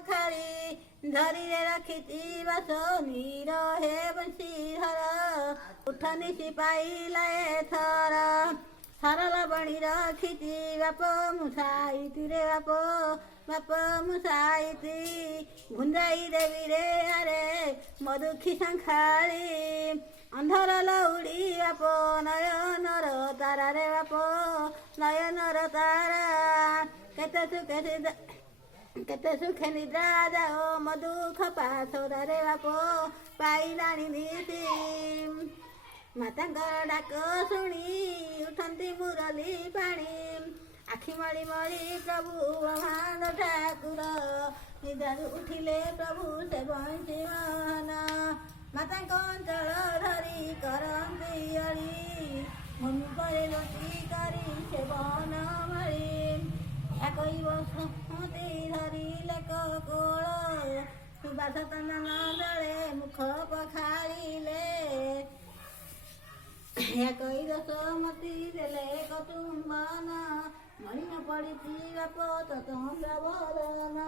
ପୋଖରୀ ଧରିରେ ରଖିଛି ବାସ ନୀର ହେ ବଂଶୀଧର ଉଠନି ସିପାଇଲା ଏଥର ସରଳ ବଣି ରଖିଛି ବାପ ମୁଁ ସାଇତିରେ ବାପ ମୁଁ ସାଇତି ଗୁଞ୍ଜାଇ ଦେବୀରେ ଆରେ ମଧୁକ୍ଷୀ ଶଙ୍ଖାଳି ଅନ୍ଧର ଲଉଡ଼ି ବାପ ନୟନର ତାରାରେ ବାପ ନୟନର ତାରା କେତେ ସୁଖେ ନିଦ୍ରା ଯାଅ ମଧୁଖ ପାଥରରେ ବାପ ପାଇଲାଣି ନିଶି ମାତାଙ୍କର ଡାକ ଶୁଣି ଉଠନ୍ତି ମୁରଲି ପାଣି ଆଖି ମଳି ମଳି ପ୍ରଭୁ ବ୍ରହ୍ମାଣ୍ଡ ଠାକୁର ନିଦାରୁ ଉଠିଲେ ପ୍ରଭୁ ସେ ବଂଶୀ ମୋହନ ମାତାଙ୍କ ଅଞ୍ଚଳ ଧରି କରନ୍ତି ଅଳି ଭୂମି ପରେ ଲୋଟି କରି ସେ ବନ ମଳି ଏକଇ ବସନ୍ତି ଧରିଲେ କୋଳ ସୁବାସ ଚନ୍ଦନ ଦଳେ ମୁଖ ପଖାଳିଲେ ଏକଇ ଦଶମତି ଦେଲେ କଚୁମ୍ବନ ମଳିନ ପଡ଼ିଛି ବାପ ତତନ୍ଦ୍ର ବଦନ